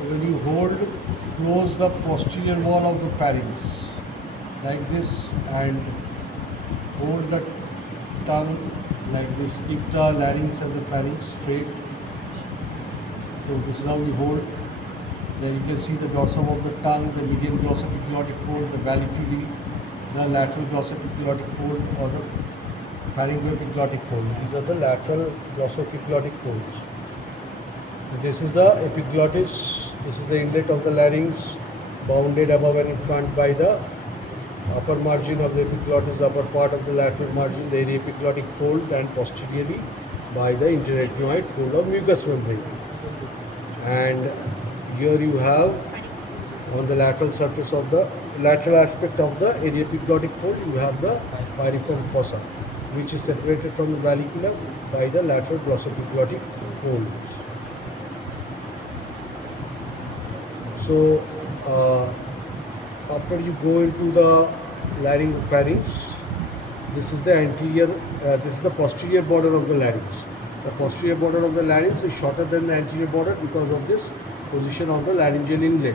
So when you hold close the posterior wall of the pharynx like this and hold the tongue like this, keep the larynx and the pharynx straight. So this is how we hold. Then you can see the dorsum of the tongue, the median glossoepiglotic fold, the valleculae, the lateral glossoepiglotic fold or the pharyngoepiglotic fold. These are the lateral glossoepiglotic folds. This is the epiglottis. This is the inlet of the larynx, bounded above and in front by the upper margin of the epiglottis, upper part of the lateral margin, the aryepiglottic fold, and posteriorly by the interarytenoid fold of mucous membrane. And here you have on the lateral surface of the lateral aspect of the aryepiglottic fold, you have the pyriform fossa, which is separated from the vallecula by the lateral glossoepiglotic folds. So after you go into the laryngopharynx, this is the anterior, this is the posterior border of the larynx. The posterior border of the larynx is shorter than the anterior border because of this position of the laryngeal inlet.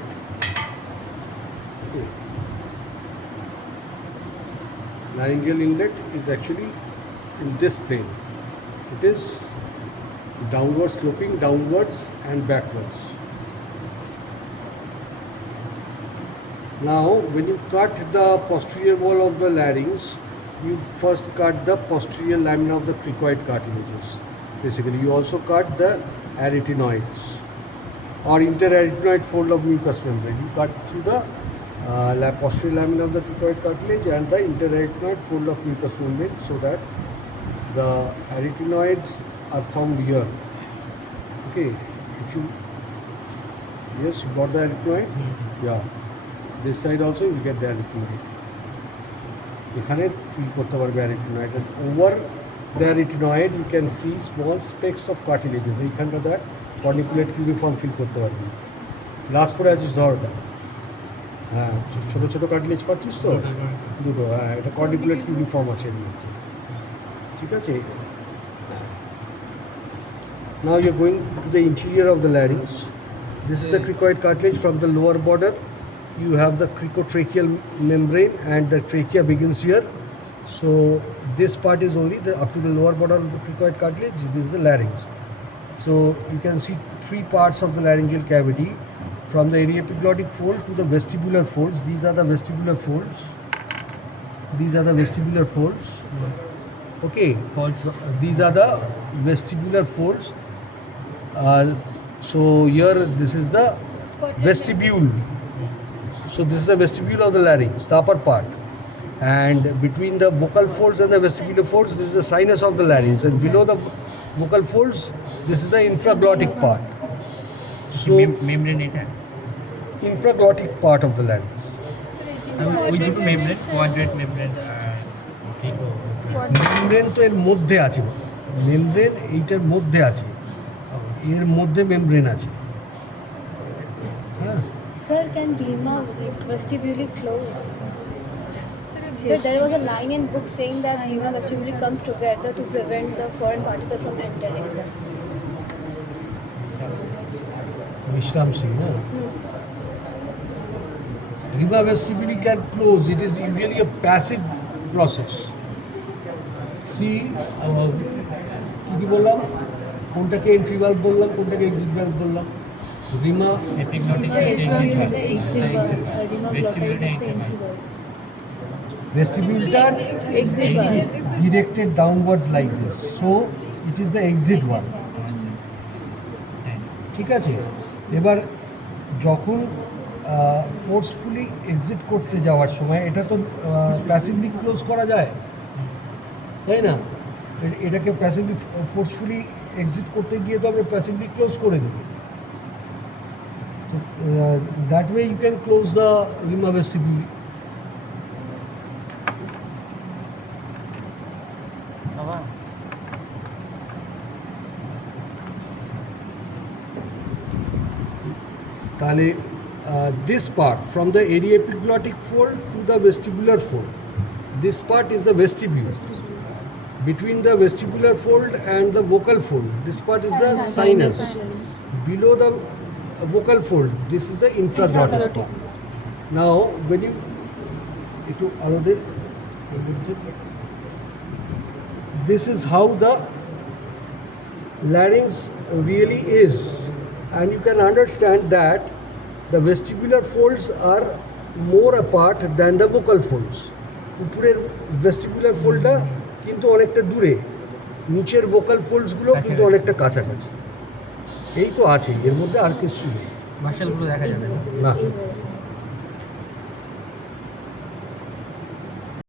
Okay. Laryngeal inlet is actually in this plane. It is downward sloping, downwards and backwards. Now, when you cut the posterior wall of the larynx, you first cut the posterior lamina of the cricoid cartilages. Basically, you also cut the arytenoids or interarytenoid fold of mucous membrane. You cut through the posterior lamina of the cricoid cartilage and the interarytenoid fold of mucous membrane, so that the arytenoids are found here. Okay, if you, yes, you got the arytenoid? Yeah. This side also you get the arytenoid. এখানে feel করতে পারবে arytenoid. And over the arytenoid you can see small specks of cartilages. এইখানটা দেখ corniculate cuneiform feel করতে পারবে. Glass পরে আছিস ধর ওটা। হ্যাঁ, ছোট ছোট cartilage পাচ্ছিস তো? দুটো, হ্যাঁ, এটা corniculate cuneiform আছে এর মধ্যে। ঠিক আছে? Now you are going to the interior of the larynx. This is the cricoid cartilage. From the lower border you have the cricotracheal membrane and the trachea begins here. So this part is only up to the lower border of the cricoid cartilage. This is the larynx. So you can see three parts of the laryngeal cavity, from the aryepiglottic fold to the vestibular folds. These are the vestibular folds. These are the vestibular folds. Okay. Folds. These are the vestibular folds. So here this is the vestibule. So this is the vestibule of the larynx, the upper part. And between the vocal folds and the vestibular folds, this is the sinus of the larynx. And below the vocal folds, this is the infraglottic part. So membrane এটা infraglottic part of the larynx. ওই দুটো membrane, quadrate membrane membrane তো এর মধ্যে আছে, membrane এইটার মধ্যে আছে, এর মধ্যে মেমব্রেন আছে। হ্যাঁ। Sir, can Dima vestibule close? Sir, there was a line in book saying that Dima vestibule comes together to prevent the foreign particle from entering. Vishram Singh, no? Dima vestibule can close. It is usually a passive process. See, কি বললাম, কোনটাকে entry valve বললাম, কোনটাকে exit valve বললাম। Rima vestibuleta directed downwards like this, so it is the exit one. ঠিক আছে, এবার যখন ফোর্সফুলি এক্সিট করতে যাওয়ার সময় এটা তো প্যাসিভলি ক্লোজ করা যায়, তাই না? এটাকে প্যাসিভলি ফোর্সফুলি এক্সিট করতে গিয়ে তো আমরা প্যাসিভলি ক্লোজ করে দেবো। That way you can close the Rima vestibule. তাহলে this part from the aryepiglottic fold to the vestibular fold, this part is the vestibule. Between the vestibular fold and the vocal fold, this part is the sinus. Below the vocal fold. This is the infraglottic. Now, when you this is how the larynx really is, and you can understand that the vestibular folds are more apart than the vocal folds. উপরের vestibular foldটা কিন্তু অনেকটা দূরে, নিচের vocal folds গুলো কিন্তু অনেকটা কাছাকাছি। এই তো আছে, এর মধ্যে আর কিছু নেই। মাশালগুলো দেখা যাবে না। না।